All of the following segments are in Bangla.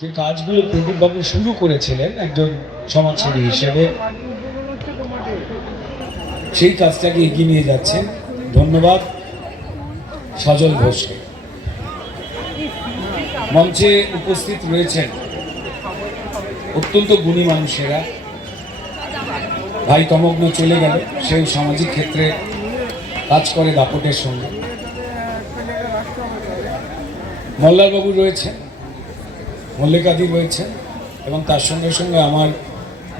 যে কাজগুলো প্রদীপবাবু শুরু করেছিলেন একজন সমাজসেবী হিসেবে, সেই কাজটাকে এগিয়ে নিয়ে যাচ্ছেন। ধন্যবাদ, সজল ঘোষকে। মঞ্চে উপস্থিত রয়েছেন অত্যন্ত গুণী মানুষেরা। ভাই তমগ্ন চলে গেল, সেও সামাজিক ক্ষেত্রে কাজ করে দাপটের সঙ্গে। মল্লারবাবু রয়েছেন। মল্লিকাদি রয়েছেন এবং তার সঙ্গে সঙ্গে আমার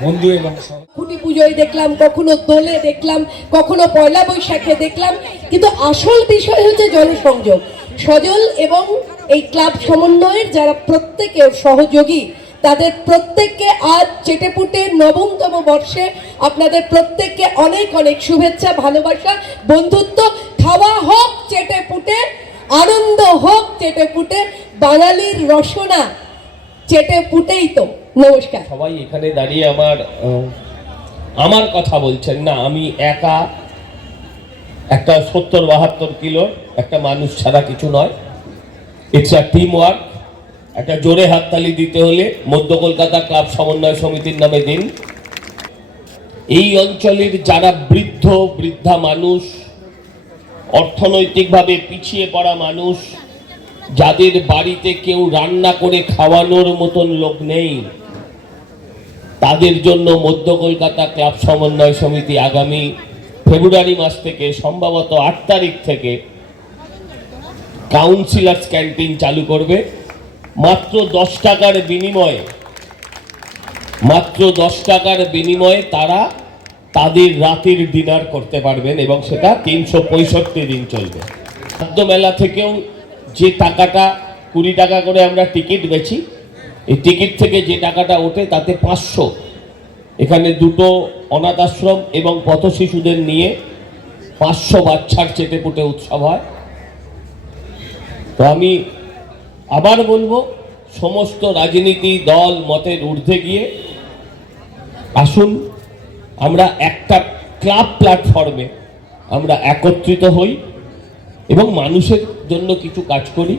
বন্ধু এবং খুঁটি পুজোয় দেখলাম, কখনো দোলে দেখলাম, কখনো পয়লা বৈশাখে দেখলাম। কিন্তু আসল বিষয় হচ্ছে জনসংযোগ। সজল এবং এই ক্লাব সমন্বয়ের যারা প্রত্যেকে সহযোগী, তাদের প্রত্যেককে আজ চেটেপুটে নবমতম বর্ষে আপনাদের প্রত্যেককে অনেক অনেক শুভেচ্ছা, ভালোবাসা, বন্ধুত্ব। খাওয়া হোক চেটেপুটে, আনন্দ হোক চেটেপুটে, বাঙালির রসনা। চেটেপুটেই তো, নমস্কার। সবাই এখানে দাঁড়িয়ে আমার আমার কথা বলছেন না, আমি একা, একটা সত্তর বাহাত্তর কিলো, একটা মানুষ ছাড়া কিছু নয়। ইটস আ টিম ওয়ার্ক একটা জোরে হাততালি দিতে হলে মধ্য কলকাতা ক্লাব সমন্বয় সমিতির নামে দিন। এই অঞ্চলের যারা বৃদ্ধ, বৃদ্ধা মানুষ, অর্থনৈতিকভাবে পিছিয়ে পড়া মানুষ যাদের বাড়িতে কেউ রান্না করে খাওয়ানোর মতন লোক নেই, তাদের জন্য মধ্য কলকাতা ক্লাব সমন্বয় সমিতি আগামী ফেব্রুয়ারি মাস থেকে, সম্ভবত আট তারিখ থেকে কাউন্সিলার্স ক্যান্টিন চালু করবে। মাত্র দশ টাকার বিনিময়ে, মাত্র দশ টাকার বিনিময়ে তারা তাদের রাতের ডিনার করতে পারবেন এবং সেটা তিনশো পঁয়ষট্টি দিন চলবে। খাদ্য মেলা থেকেও যে টাকাটা কুড়ি টাকা করে আমরা টিকিট বেছি এই টিকিট থেকে যে টাকাটা ওঠে তাতে পাঁচশো। এখানে দুটো অনাথ আশ্রম এবং পথ শিশুদের নিয়ে পাঁচশো বাচ্চার চেটেপুটে উৎসব হয়। তো আমি আবার বলব, সমস্ত রাজনীতি দল মতের ঊর্ধ্বে গিয়ে আসুন, আমরা একটা ক্লাব প্ল্যাটফর্মে আমরা একত্রিত হই। এবং মানুষের জন্য কিছু কাজ করি।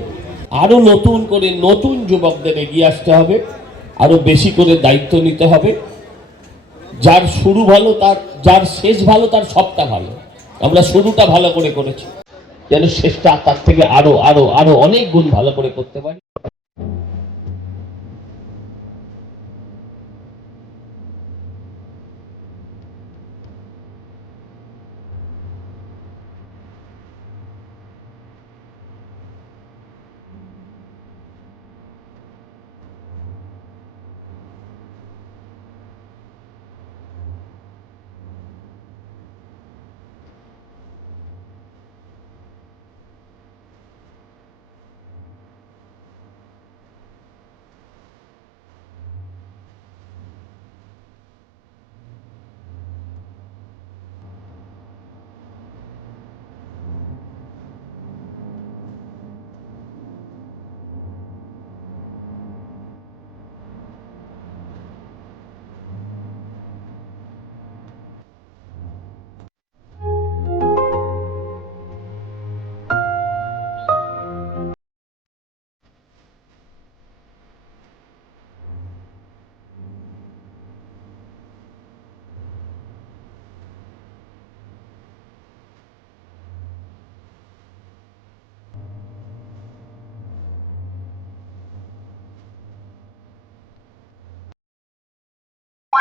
আরও নতুন করে নতুন যুবকদের এগিয়ে আসতে হবে আরও বেশি করে দায়িত্ব নিতে হবে। যার শুরু ভালো, তার যার শেষ ভালো, তার সবটা ভালো। আমরা শুরুটা ভালো করে করেছি। যেন শেষটা তার থেকে আরও আরও আরও অনেক গুণ ভালো করে করতে পারি।